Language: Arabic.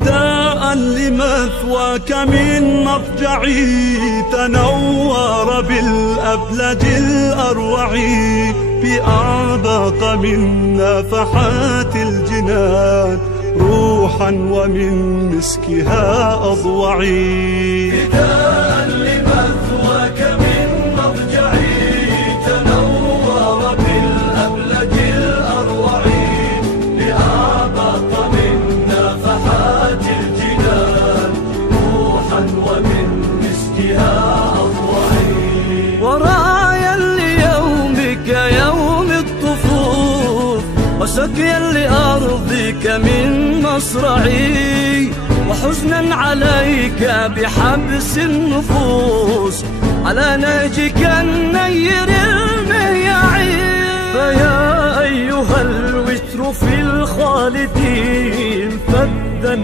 فداء لمثواك من مضجعي تنور بالأبلج الأروع بأعبق من نفحات الجنان روحا ومن مسكها أضوعي. فداء لمثواك من مضجعي تنور بالأبلج الأروع بأعبق من نفحات الجنان روحا ومن مسكها أضوعي. ورايا ليومك يوم الطفوف وسقيا لأرضك من مصرعي وحزنا عليك بحبس النفوس على نهجك النير المهيعي. فيا أيها الوتر في الخالدين فدا